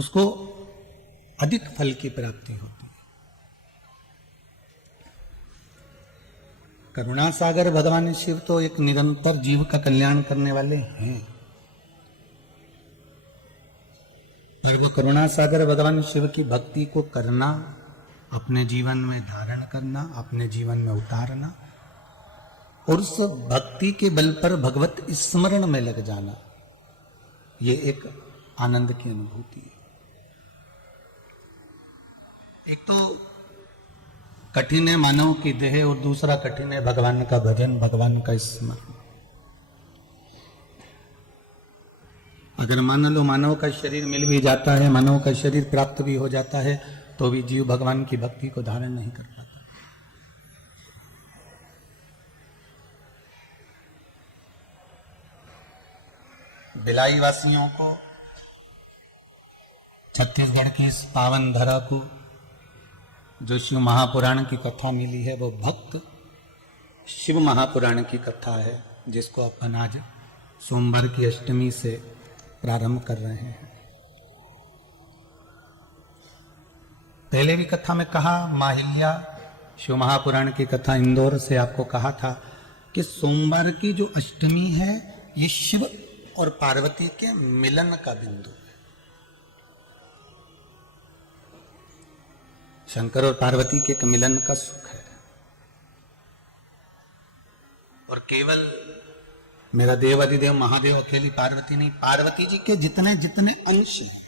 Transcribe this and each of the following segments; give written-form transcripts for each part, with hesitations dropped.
उसको अधिक फल की प्राप्ति होती है। करुणा सागर भगवान शिव तो एक निरंतर जीव का कल्याण करने वाले हैं, पर वो करुणा सागर भगवान शिव की भक्ति को करना, अपने जीवन में धारण करना, अपने जीवन में उतारना और उस भक्ति के बल पर भगवत स्मरण में लग जाना, ये एक आनंद की अनुभूति है। एक तो कठिन है मानव की देह और दूसरा कठिन है भगवान का भजन, भगवान का स्मरण। अगर मान लो मानव का शरीर मिल भी जाता है, मानव का शरीर प्राप्त भी हो जाता है, तो भी जीव भगवान की भक्ति को धारण नहीं कर पाता। भिलाई वासियों को, छत्तीसगढ़ की इस पावन धरा को जो शिव महापुराण की कथा मिली है, वो भक्त शिव महापुराण की कथा है, जिसको अपन आज सोमवार की अष्टमी से प्रारंभ कर रहे हैं। पहले भी कथा में कहा, माहिल्या शिव महापुराण की कथा इंदौर से आपको कहा था कि सोमवार की जो अष्टमी है, ये शिव और पार्वती के मिलन का बिंदु है। शंकर और पार्वती के मिलन का सुख है। और केवल मेरा देव अधिदेव महादेव अकेली पार्वती नहीं, पार्वती जी के जितने जितने अंश हैं,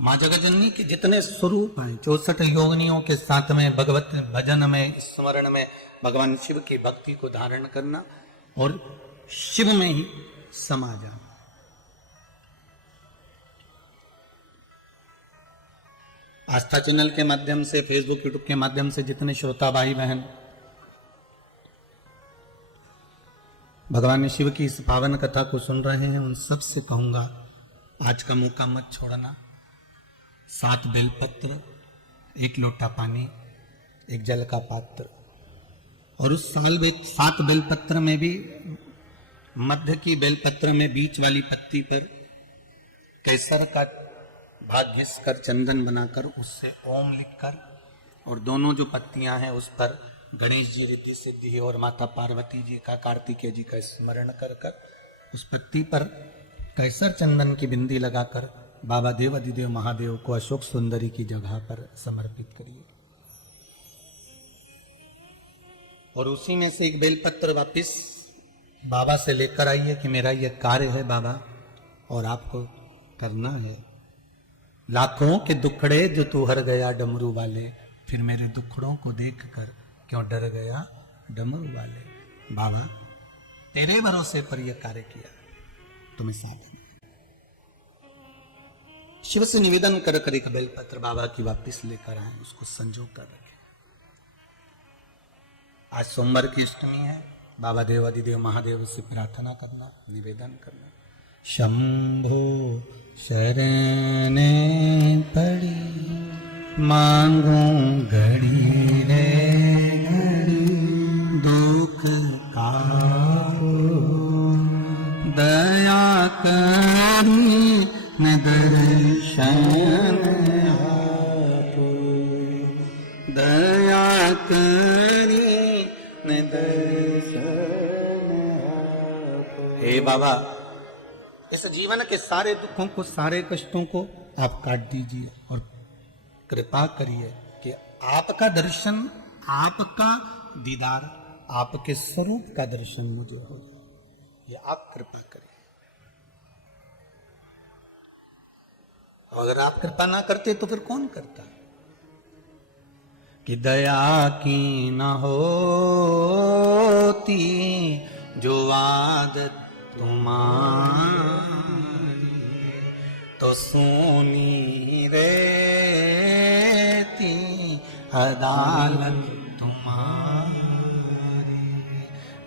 मां जगजननी के जितने स्वरूप हैं, 64 योगिनियों के साथ में भगवत भजन में, स्मरण में भगवान शिव की भक्ति को धारण करना और शिव में ही समा जाना। आस्था चैनल के माध्यम से, फेसबुक यूट्यूब के माध्यम से जितने श्रोता भाई बहन भगवान शिव की इस पावन कथा को सुन रहे हैं, उन सब से कहूंगा, आज का मौका मत छोड़ना। 7 बेलपत्र, 1 लोटा पानी, 1 जल का पात्र, और उस 7 बेलपत्र में भी मध्य की बेलपत्र में बीच वाली पत्ती पर केसर का भाग घिस कर, चंदन बनाकर, उससे ओम लिखकर, और दोनों जो पत्तियां हैं उस पर गणेश जी, रिद्धि सिद्धि और माता पार्वती जी का, कार्तिकेय जी का स्मरण कर कर उस पत्ती पर केसर चंदन की बिंदी लगाकर बाबा देव अधिदेव महादेव को अशोक सुंदरी की जगह पर समर्पित करिए। और उसी में से 1 बेलपत्र वापिस बाबा से लेकर आइए कि मेरा यह कार्य है बाबा और आपको करना है। लाखों के दुखड़े जो तू हर गया डमरू वाले, फिर मेरे दुखड़ों को देखकर क्यों डर गया डमरू वाले। बाबा तेरे भरोसे पर यह कार्य किया, तुम्हें साधन। शिव से निवेदन कर कर 1 बेलपत्र बाबा की वापिस लेकर आए, उसको संजो कर रखे। आज सोमवार की अष्टमी है, बाबा देव अधिदेव महादेव से प्रार्थना करना, निवेदन करना। शंभो शरणे पड़ी मांगू घड़ी रे घड़ी, दुख का दया करी न दर्शन आपो, दया करी न दर्शन आपो। हे बाबा, इस जीवन के सारे दुखों को, सारे कष्टों को आप काट दीजिए और कृपा करिए कि आपका दर्शन, आपका दीदार, आपके स्वरूप का दर्शन मुझे हो जाए, ये आप कृपा करिए। अगर आप कृपा ना करते तो फिर कौन करता? कि दया की न होती जो आदत तुम्हारी, तो सोनी रहती अदालत तुम्हारी।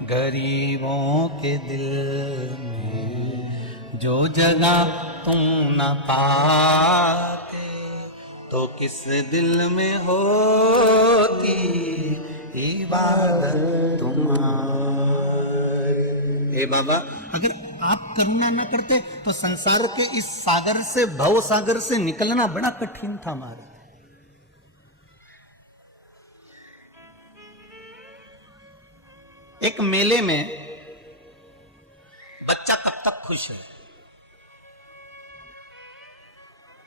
गरीबों के दिल में जो जगह तुम न पाते, तो किस दिल में होती इबादत तुम्हारी। हे बाबा, अगर आप करुणा न करते तो संसार के इस सागर से, भव सागर से निकलना बड़ा कठिन था हमारे। एक मेले में बच्चा कब तक खुश है?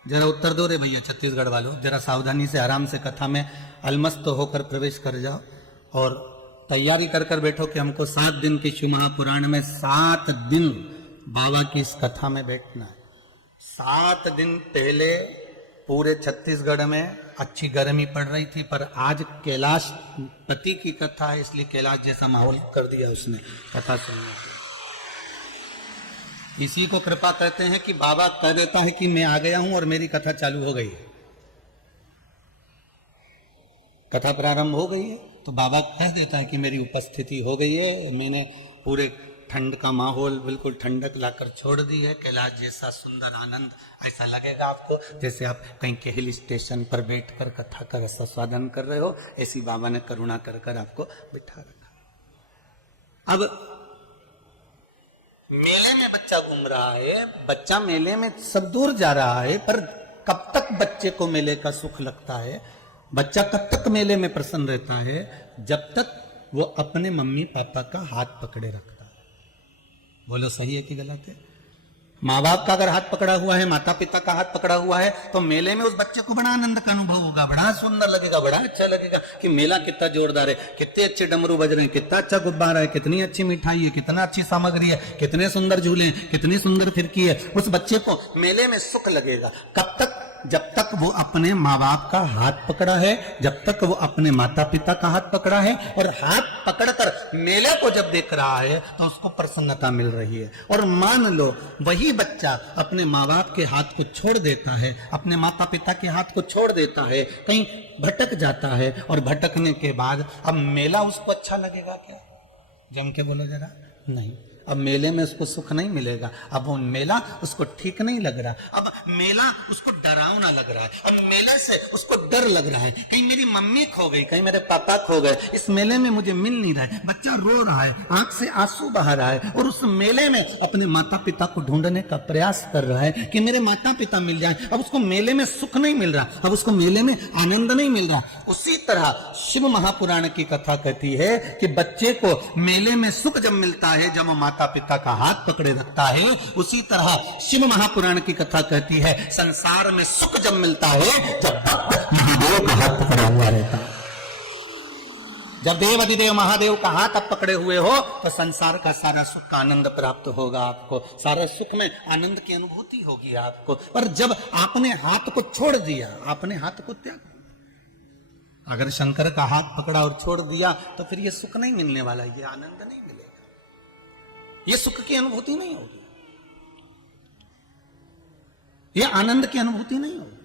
जरा उत्तर दो रे भैया छत्तीसगढ़ वालों, जरा सावधानी से आराम से कथा में अलमस्त होकर प्रवेश कर जाओ और तैयारी कर कर बैठो कि हमको 7 दिन की शिव महापुराण में 7 दिन बाबा की इस कथा में बैठना है। 7 दिन पहले पूरे छत्तीसगढ़ में अच्छी गर्मी पड़ रही थी, पर आज कैलाश पति की कथा है इसलिए कैलाश जैसा माहौल कर दिया उसने कथा सुनने। इसी को कृपा कहते हैं कि बाबा कह देता है कि मैं आ गया हूं और मेरी कथा चालू हो गई है। कथा प्रारंभ हो गई है तो बाबा कह देता है कि मेरी उपस्थिति हो गई है, मैंने पूरे ठंड का माहौल बिल्कुल ठंडक लाकर छोड़ दी है। कैलाश जैसा सुंदर आनंद ऐसा लगेगा आपको जैसे आप कहीं के हिल स्टेशन पर बैठकर कथा का रसास्वादन कर रहे हो, ऐसी बाबा ने करुणा कर कर आपको बिठा रखा। अब मेले में बच्चा घूम रहा है, बच्चा मेले में सब दूर जा रहा है, पर कब तक बच्चे को मेले का सुख लगता है? बच्चा कब तक मेले में प्रसन्न रहता है? जब तक वो अपने मम्मी पापा का हाथ पकड़े रखता है। बोलो सही है कि गलत है? माँ बाप का अगर हाथ पकड़ा हुआ है, माता पिता का हाथ पकड़ा हुआ है, तो मेले में उस बच्चे को बड़ा आनंद का अनुभव होगा, बड़ा सुंदर लगेगा, बड़ा अच्छा लगेगा कि मेला कितना जोरदार है, कितने अच्छे डमरू बज रहे हैं, कितना अच्छा गुब्बारा है, कितनी अच्छी मिठाई है, कितना अच्छी सामग्री है, कितने सुंदर झूले, कितनी सुंदर फिरकी है। उस बच्चे को मेले में सुख लगेगा। कब तक? जब तक वो अपने माँ बाप का हाथ पकड़ा है, जब तक वो अपने माता पिता का हाथ पकड़ा है, और हाथ पकड़कर मेले को जब देख रहा है तो उसको प्रसन्नता मिल रही है। और मान लो वही बच्चा अपने माँ बाप के हाथ को छोड़ देता है, अपने माता पिता के हाथ को छोड़ देता है, कहीं भटक जाता है, और भटकने के बाद अब मेला उसको अच्छा लगेगा क्या? जम के बोलो जरा। नहीं, अब मेले में उसको सुख नहीं मिलेगा। अब वो मेला उसको ठीक नहीं लग रहा, अब मेला उसको डरावना लग रहा है, अब मेले से उसको डर लग रहा है, कहीं मेरी मम्मी खो गई, कहीं मेरे पापा खो गए, इस मेले में मुझे मिल नहीं रहा है। बच्चा रो रहा है, आंख से आंसू बहा रहा है, और उस मेले में अपने माता पिता को ढूंढने का प्रयास कर रहा है कि मेरे माता पिता मिल जाए। अब उसको मेले में सुख नहीं मिल रहा, अब उसको मेले में आनंद नहीं मिल रहा। उसी तरह शिव महापुराण की कथा कहती है कि बच्चे को मेले में सुख जब मिलता है, जब वो माता पिता का हाथ पकड़े रखता है, उसी तरह शिव महापुराण की कथा कहती है संसार में सुख जब मिलता है जब महादेव का हाथ पकड़ा हुआ रहता है। जब देव अधिदेव महादेव का हाथ आप पकड़े हुए हो तो संसार का सारा सुख का आनंद प्राप्त होगा आपको, सारा सुख में आनंद की अनुभूति होगी आपको। पर जब आपने हाथ को छोड़ दिया, आपने हाथ को त्याग, अगर शंकर का हाथ पकड़ा और छोड़ दिया तो फिर ये सुख नहीं मिलने वाला, ये आनंद नहीं मिलेगा, ये सुख की अनुभूति नहीं होगी, ये आनंद की अनुभूति नहीं होगी।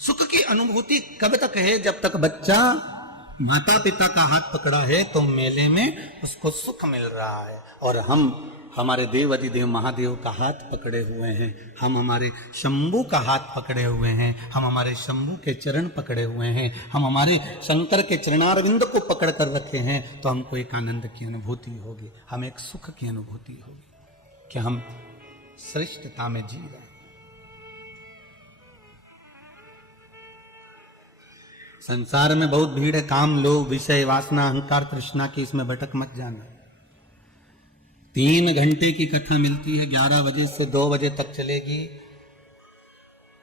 सुख की अनुभूति कब तक है? जब तक बच्चा माता पिता का हाथ पकड़ा है तो मेले में उसको सुख मिल रहा है। और हम हमारे देव अधिदेव महादेव का हाथ पकड़े हुए हैं, हम हमारे शंभू का हाथ पकड़े हुए हैं, हम हमारे शंभू के चरण पकड़े हुए हैं, हम हमारे शंकर के चरणारविंद को पकड़ कर रखे हैं, तो हमको एक आनंद की अनुभूति होगी, हम एक सुख की अनुभूति होगी कि हम श्रेष्ठता में जी रहे हैं। संसार में बहुत भीड़ है, काम, लोभ, विषय, वासना, अहंकार, तृष्णा की, इसमें भटक मत जाना। 3 घंटे की कथा मिलती है, 11 बजे से 2 बजे तक चलेगी।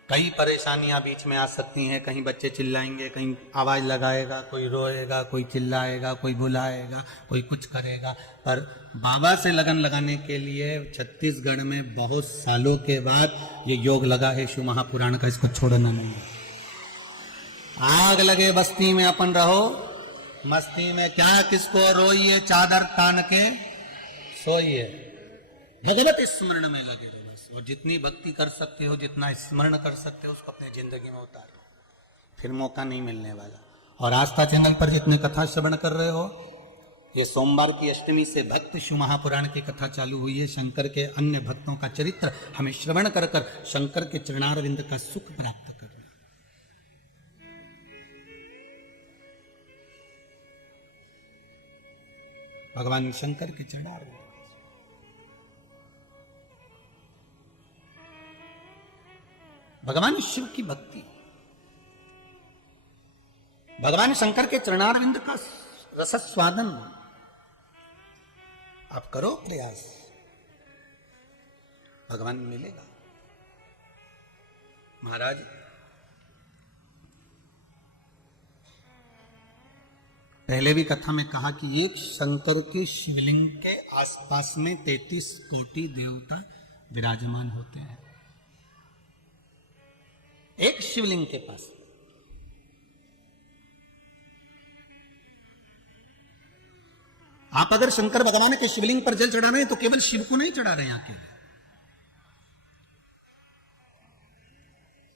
कई परेशानियां बीच में आ सकती हैं, कहीं बच्चे चिल्लाएंगे, कहीं आवाज लगाएगा, कोई रोएगा, कोई चिल्लाएगा, कोई बुलाएगा, कोई कुछ करेगा। पर बाबा से लगन लगाने के लिए छत्तीसगढ़ में बहुत सालों के बाद ये योग लगा है शिव महापुराण का, इसको छोड़ना नहीं है। आग लगे बस्ती में अपन रहो, मस्ती में क्या किसको रोइए, चादर तान के सोइए, भगवत स्मरण में लगे रहो बस। और जितनी भक्ति कर सकते हो, जितना स्मरण कर सकते हो, उसको अपनी जिंदगी में उतारो, फिर मौका नहीं मिलने वाला। और आस्था चैनल पर जितने कथा श्रवण कर रहे हो, ये सोमवार की अष्टमी से भक्त शिव महापुराण की कथा चालू हुई है। शंकर के अन्य भक्तों का चरित्र हमें श्रवण कर कर शंकर के चरणारविंद का सुख प्राप्त करना। भगवान शंकर के चरणारविंद, भगवान शिव की भक्ति, भगवान शंकर के चरणारविंद का रसस्वादन आप करो प्रयास, भगवान मिलेगा। महाराज पहले भी कथा में कहा कि एक शंकर के शिवलिंग के आसपास में 33 कोटि देवता विराजमान होते हैं, एक शिवलिंग के पास। आप अगर शंकर भगवान के शिवलिंग पर जल चढ़ा रहे हैं तो केवल शिव को नहीं चढ़ा रहे हैं, अकेले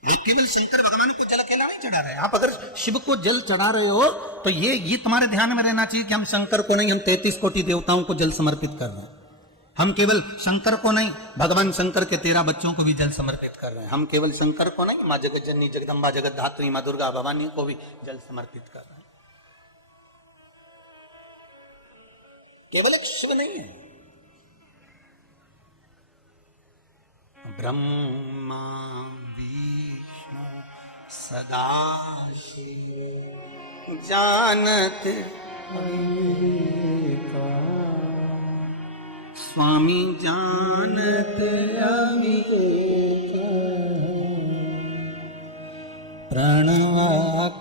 आप केवल शंकर भगवान को जल अकेला नहीं चढ़ा रहे हैं। आप अगर शिव को जल चढ़ा रहे हो तो ये तुम्हारे ध्यान में रहना चाहिए कि हम शंकर को नहीं, हम 33 कोटि देवताओं को जल समर्पित कर रहे हैं। हम केवल शंकर को नहीं, भगवान शंकर के 13 बच्चों को भी जल समर्पित कर रहे हैं। हम केवल शंकर को नहीं, मां जगत जननी जगदम्बा जगत धात्री मां दुर्गा भवानी को भी जल समर्पित कर रहे हैं। केवल एक शिव नहीं है, ब्रह्मा विष्णु सदाशिव जानत स्वामी जानत प्रणवाक्षर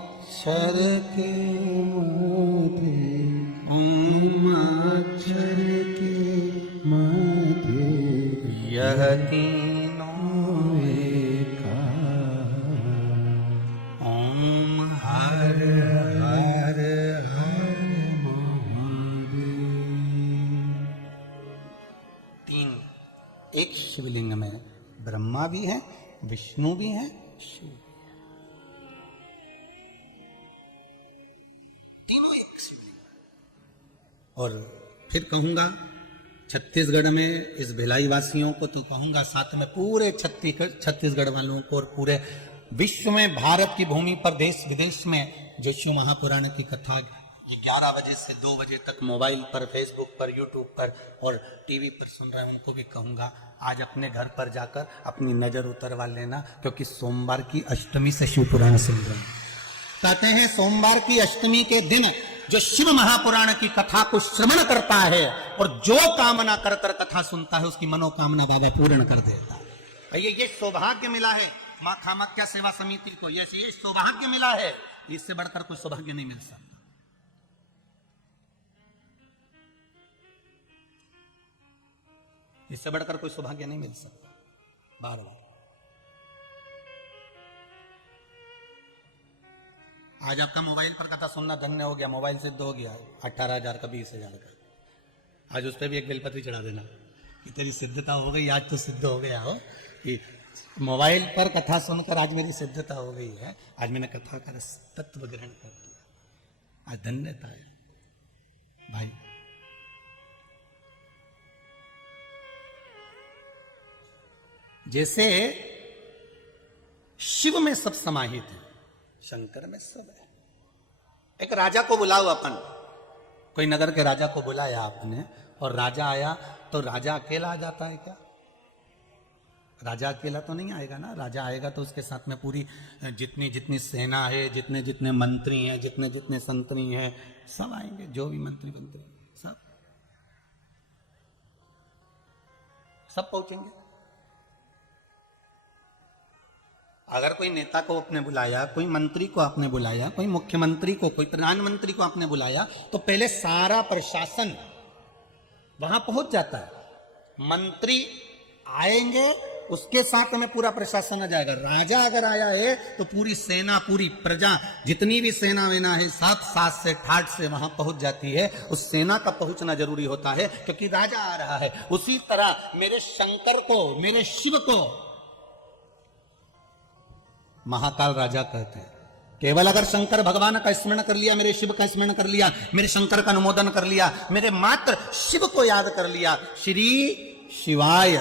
के मध्य ओमाक्षर के मध्य यह तीनों एका ओम हर हर हर महादेव। तीन एक शिवलिंग में ब्रह्मा भी है, विष्णु भी है, शिव भी है, तीनों एक शिवलिंग। और फिर कहूंगा छत्तीसगढ़ में इस भिलाई वासियों को तो कहूंगा, साथ में पूरे छत्तीसगढ़ वालों को और पूरे विश्व में, भारत की भूमि पर देश विदेश में जो शिव महापुराण की कथा 11 बजे से 2 बजे तक मोबाइल पर, फेसबुक पर, यूट्यूब पर और टीवी पर सुन रहे हैं, उनको भी कहूंगा आज अपने घर पर जाकर अपनी नजर उतरवा लेना, क्योंकि सोमवार की अष्टमी से शिव पुराण सुन रहे हैं। कहते हैं सोमवार की अष्टमी के दिन जो शिव महापुराण की कथा को श्रवण करता है और जो कामना कर कर कथा सुनता है उसकी मनोकामना बाबा पूर्ण कर देता है। भैया ये सौभाग्य मिला है मां कामाख्या सेवा समिति को, ये सौभाग्य मिला है, इससे बढ़कर कोई सौभाग्य नहीं मिल सकता। इससे बढ़कर कोई सौभाग्य नहीं मिल सकता। बार बार आज आपका मोबाइल पर कथा सुनना धन्य हो गया, मोबाइल सिद्ध हो गया 18,000 का 20,000 का, आज उस पर भी एक बेलपत्री चढ़ा देना कि तेरी सिद्धता हो गई, आज तो सिद्ध हो गया हो कि मोबाइल पर कथा सुनकर आज मेरी सिद्धता हो गई है, आज मैंने कथा का तत्व ग्रहण कर लिया, आज धन्यता है भाई। जैसे शिव में सब समाहित है, शंकर में सब है। एक राजा को बुलाओ, अपन कोई नगर के राजा को बुलाया आपने और राजा आया तो राजा अकेला आ जाता है क्या? राजा अकेला तो नहीं आएगा ना, राजा आएगा तो उसके साथ में पूरी जितनी जितनी सेना है, जितने जितने मंत्री हैं, जितने जितने संतरी हैं, सब आएंगे, जो भी मंत्री सब पहुंचेंगे। अगर कोई नेता को आपने बुलाया, कोई मंत्री को आपने बुलाया, कोई मुख्यमंत्री को, कोई प्रधानमंत्री को आपने बुलाया, तो पहले सारा प्रशासन वहां पहुंच जाता है। मंत्री आएंगे, उसके साथ में पूरा प्रशासन आ जाएगा। राजा अगर आया है तो पूरी सेना, पूरी प्रजा, जितनी भी सेना वेना है, साथ से ठाठ से वहां पहुंच जाती है। उस सेना का पहुंचना जरूरी होता है क्योंकि राजा आ रहा है। उसी तरह मेरे शंकर को, मेरे शिव को महाकाल राजा कहते हैं। केवल अगर शंकर भगवान का स्मरण कर लिया, मेरे शिव का स्मरण कर लिया, मेरे शंकर का अनुमोदन कर लिया, मेरे मात्र शिव को याद कर लिया, श्री शिवाय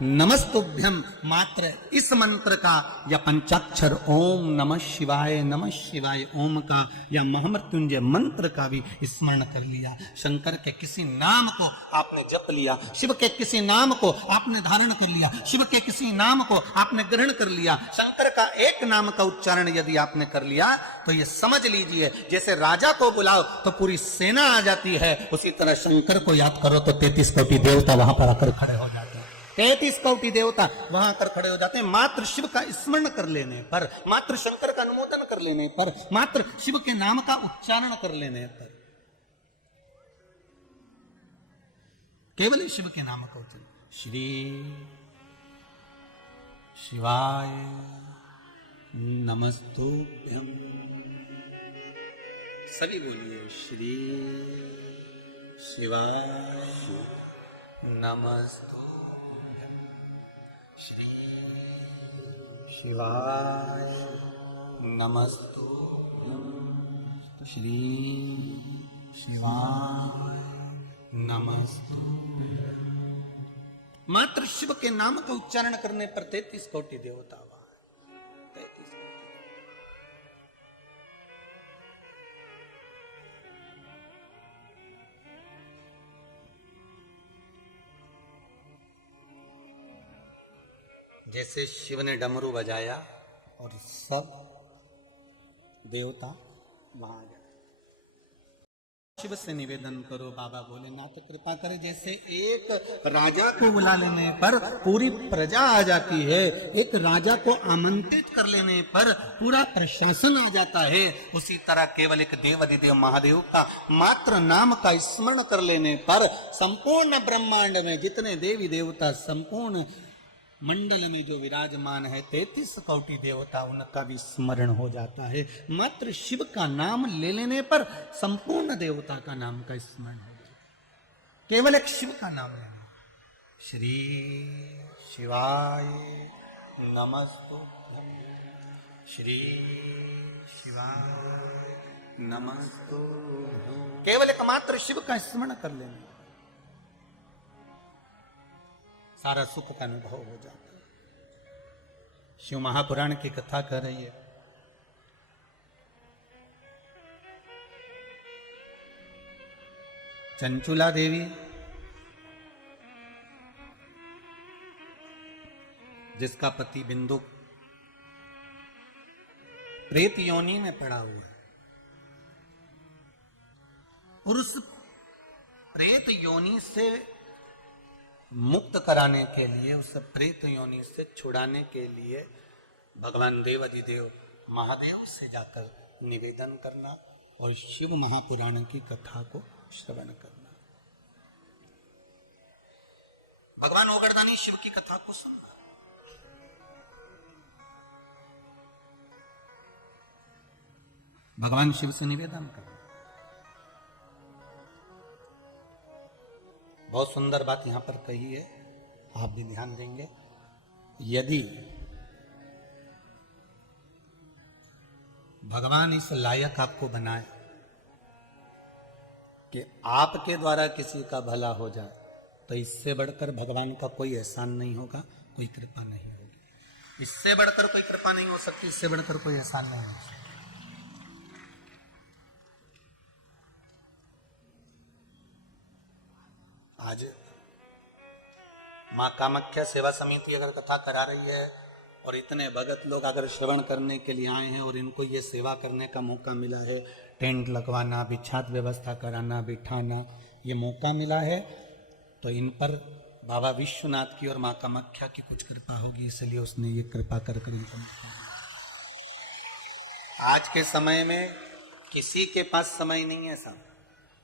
नमस्तुभ्यम मात्र इस मंत्र का या पंचाक्षर ओम नमः शिवाय ओम का या महामृत्युंजय मंत्र का भी स्मरण कर लिया, शंकर के किसी नाम को आपने जप लिया, शिव के किसी नाम को आपने धारण कर लिया, शिव के किसी नाम को आपने ग्रहण कर लिया, शंकर का एक नाम का उच्चारण यदि आपने कर लिया तो ये समझ लीजिए जैसे राजा को बुलाओ तो पूरी सेना आ जाती है, उसी तरह शंकर को याद करो तो 33 कोटि देवता वहां पर आकर खड़े हो जाते हैं। 33 कोटि देवता वहां आकर खड़े हो जाते हैं मात्र शिव का स्मरण कर लेने पर, मात्र शंकर का अनुमोदन कर लेने पर, मात्र शिव के नाम का उच्चारण कर लेने पर, केवल शिव के नाम का उच्चारण। श्री शिवाय नमस्तुभ्यम, सभी बोलिए श्री शिवाय नमस्तुभ्यम, श्री शिवाय नमस्तुभ्यम, श्री शिवाय नमस्तुभ्यम। मात्र शिव के नाम का उच्चारण करने पर 33 कोटि देवता हुआ। जैसे शिव ने डमरू बजाया और सब देवता वहां गए। शिव से निवेदन करो बाबा भोलेनाथ कृपा करे, जैसे एक राजा को बुला लेने पर पूरी प्रजा आ जाती है, एक राजा को आमंत्रित कर लेने पर पूरा प्रशासन आ जाता है, उसी तरह केवल एक देव अधिदेव महादेव का मात्र नाम का स्मरण कर लेने पर संपूर्ण ब्रह्मांड में जितने देवी देवता संपूर्ण मंडल में जो विराजमान है 33 कोटि देवता उनका भी स्मरण हो जाता है। मात्र शिव का नाम ले लेने पर संपूर्ण देवता का नाम का स्मरण हो जाता है, केवल एक शिव का नाम लेना। श्री शिवाय नमस्तुभ्यम, श्री शिवाय नमस्तुभ्यम, केवल एक मात्र शिव का स्मरण कर लेना, सारा सुख का अनुभव हो जाता है। शिव महापुराण की कथा कर रही है। चंचुला देवी जिसका पति बिंदु प्रेत योनि में पड़ा हुआ है और उस प्रेत योनि से मुक्त कराने के लिए, उस प्रेत योनि से छुड़ाने के लिए भगवान देव अधिदेव महादेव से जाकर निवेदन करना और शिव महापुराण की कथा को श्रवण करना। भगवान ओगरदानी शिव की कथा को सुनना। भगवान शिव से निवेदन करना। बहुत सुंदर बात यहां पर कही है, आप भी ध्यान देंगे। यदि भगवान इस लायक आपको बनाए कि आपके द्वारा किसी का भला हो जाए, तो इससे बढ़कर भगवान का कोई एहसान नहीं होगा, कोई कृपा नहीं होगी। इससे बढ़कर कोई कृपा नहीं हो सकती, इससे बढ़कर कोई एहसान नहीं हो सकता। आज मां कामाख्या सेवा समिति अगर कथा करा रही है और इतने भगत लोग अगर श्रवण करने के लिए आए हैं और इनको ये सेवा करने का मौका मिला है, टेंट लगवाना, बिछात व्यवस्था कराना, बिठाना, ये मौका मिला है, तो इन पर बाबा विश्वनाथ की और मां कामाख्या की कुछ कृपा होगी, इसलिए उसने ये कृपा कर इनको। आज के समय में किसी के पास समय नहीं है साहब,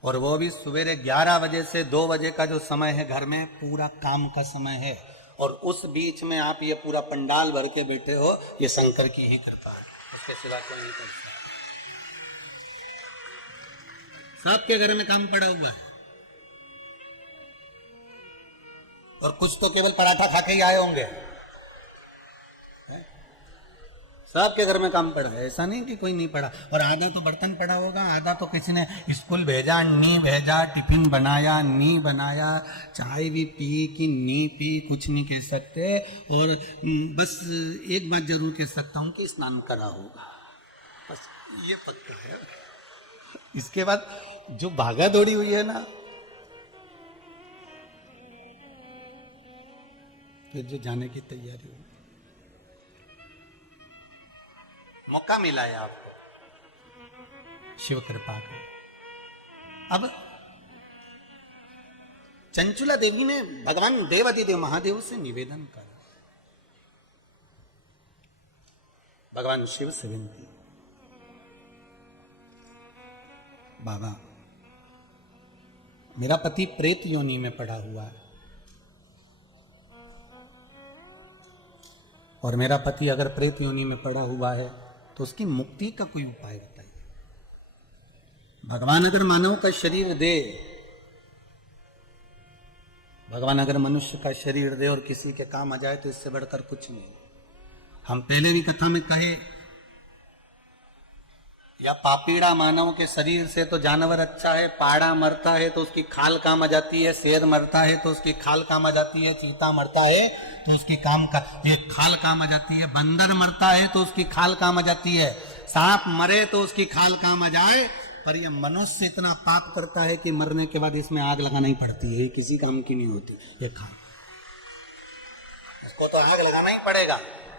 और वो भी सवेरे 11 बजे से 2 बजे का जो समय है, घर में पूरा काम का समय है, और उस बीच में आप ये पूरा पंडाल भर के बैठे हो, ये शंकर की ही कृपा है, उसके सिवा कोई नहीं कर सकता। सबके घर में काम पड़ा हुआ है और कुछ तो केवल पराठा खा के ही आए होंगे, सबके घर में काम पड़ा है, ऐसा नहीं कि कोई नहीं पड़ा। और आधा तो बर्तन पड़ा होगा, आधा तो किसी ने स्कूल भेजा, नहीं भेजा, टिफिन बनाया, नहीं बनाया, चाय भी पी कि नहीं पी, कुछ नहीं कह सकते। और बस एक बात जरूर कह सकता हूं कि स्नान करा होगा, बस ये पक्का है। इसके बाद जो भागा दौड़ी हुई है ना, फिर जो जाने की तैयारी हुई, मौका मिला है आपको, शिव कृपा का। अब चंचुला देवी ने भगवान देवाधिदेव महादेव से निवेदन करा, भगवान शिव से विनती, बाबा मेरा पति प्रेत योनि में पड़ा हुआ है, और मेरा पति अगर प्रेत योनि में पड़ा हुआ है तो उसकी मुक्ति का कोई उपाय बताइए। भगवान अगर मानव का शरीर दे, भगवान अगर मनुष्य का शरीर दे और किसी के काम आ जाए तो इससे बढ़कर कुछ नहीं। हम पहले भी कथा में कहे, या पापीड़ा मानव के शरीर से तो जानवर अच्छा है, पाड़ा मरता है तो उसकी खाल काम आ जाती है, शेर मरता है तो उसकी खाल काम आ जाती है, चीता मरता है तो उसकी ये खाल काम आ जाती है, बंदर मरता है तो उसकी खाल काम आ जाती है, सांप मरे तो उसकी खाल काम आ जाए। पर यह मनुष्य इतना पाप करता है कि मरने के बाद इसमें आग लगाना ही पड़ती है, किसी काम की नहीं होती ये खाल, इसको तो आग लगाना ही पड़ेगा,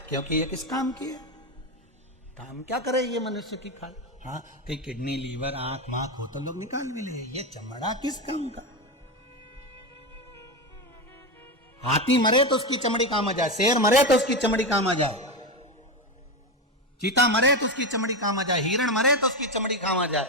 क्योंकि ये किस काम की है, काम क्या करे ये मनुष्य की खाल। हाँ, कहीं किडनी, लीवर, आंख माख हो तो लोग निकाल भी ले, ये चमड़ा किस काम का। हाथी मरे तो उसकी चमड़ी काम आ जाए, शेर मरे तो उसकी चमड़ी काम आ जाए, चीता मरे तो उसकी चमड़ी काम आ जाए, हिरण मरे तो उसकी चमड़ी काम आ जाए।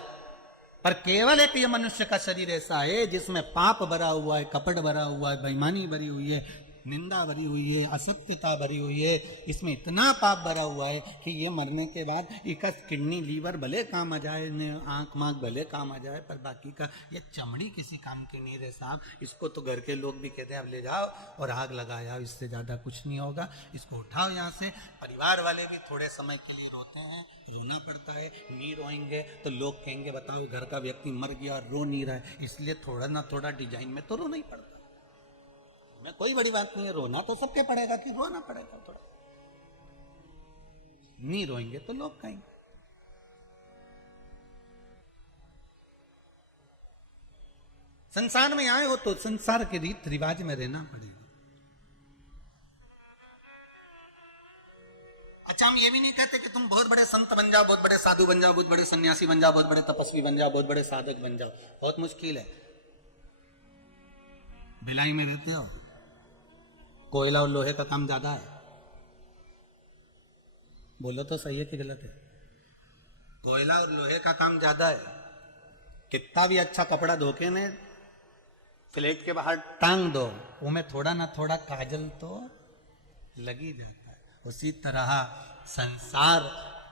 पर केवल एक ये मनुष्य का शरीर ऐसा है जिसमें पाप भरा हुआ है, कपट भरा हुआ है, बेईमानी भरी हुई है, निंदा भरी हुई है, असत्यता भरी हुई है, इसमें इतना पाप भरा हुआ है कि ये मरने के बाद इसका किडनी, लीवर भले काम आ जाए, आंख मांख भले काम आ जाए, पर बाकी का ये चमड़ी किसी काम की नहीं रहे साहब। इसको तो घर के लोग भी कहते हैं अब ले जाओ और आग लगाया, इससे ज्यादा कुछ नहीं होगा, इसको उठाओ यहाँ से। परिवार वाले भी थोड़े समय के लिए रोते हैं, रोना पड़ता है, नहीं रोएंगे तो लोग कहेंगे बताओ घर का व्यक्ति मर गया और रो नहीं रहा है, इसलिए थोड़ा ना थोड़ा डिजाइन में तो रोना ही पड़ता है। मैं कोई बड़ी बात नहीं है, रोना तो सबके पड़ेगा कि रोना पड़ेगा, थोड़ा नहीं रोएंगे तो लोग कहेंगे। संसार में आए हो तो संसार के रीत रिवाज में रहना पड़ेगा। अच्छा, हम ये भी नहीं कहते कि तुम बहुत बड़े संत बन जाओ, बहुत बड़े साधु बन जाओ, बहुत बड़े सन्यासी बन जाओ, बहुत बड़े तपस्वी बन जाओ, बहुत बड़े साधक बन जाओ, बहुत मुश्किल है। भिलाई में रहते हो, कोयला और लोहे का काम ज्यादा है, बोलो तो सही है कि गलत है? कोयला और लोहे का काम ज्यादा है। कितना भी अच्छा कपड़ा धोके ने फ्लैट के बाहर टांग दो, उनमें थोड़ा ना थोड़ा काजल तो लगी जाता है। उसी तरह संसार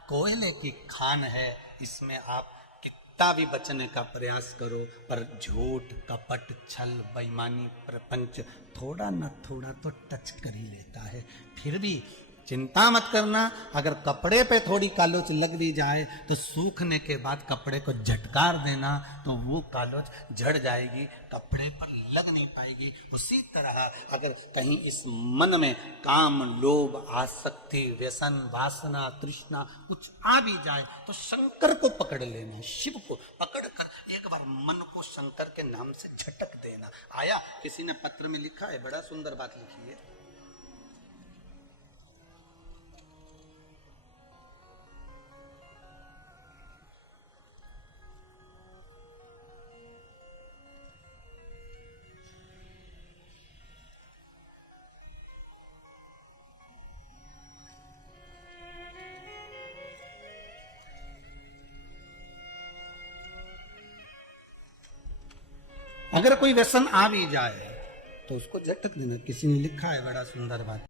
कोयले की खान है, इसमें आप कितना भी बचने का प्रयास करो, पर झूठ, कपट, छल, बेईमानी, प्रपंच थोड़ा ना थोड़ा तो टच कर ही लेता है। फिर भी चिंता मत करना, अगर कपड़े पे थोड़ी कालोच लग भी जाए तो सूखने के बाद कपड़े को झटकार देना तो वो कालोच झड़ जाएगी, कपड़े पर लग नहीं पाएगी। उसी तरह अगर कहीं इस मन में काम, लोभ, आसक्ति, व्यसन, वासना, तृष्णा कुछ आ भी जाए तो शंकर को पकड़ लेना, शिव को पकड़ कर एक बार मन को शंकर के नाम से झटक देना। आया किसी ने पत्र में लिखा है, बड़ा सुंदर बात लिखी है। अगर कोई व्यसन आ भी जाए तो उसको झटक देना। किसी ने लिखा है, बड़ा सुंदर बात।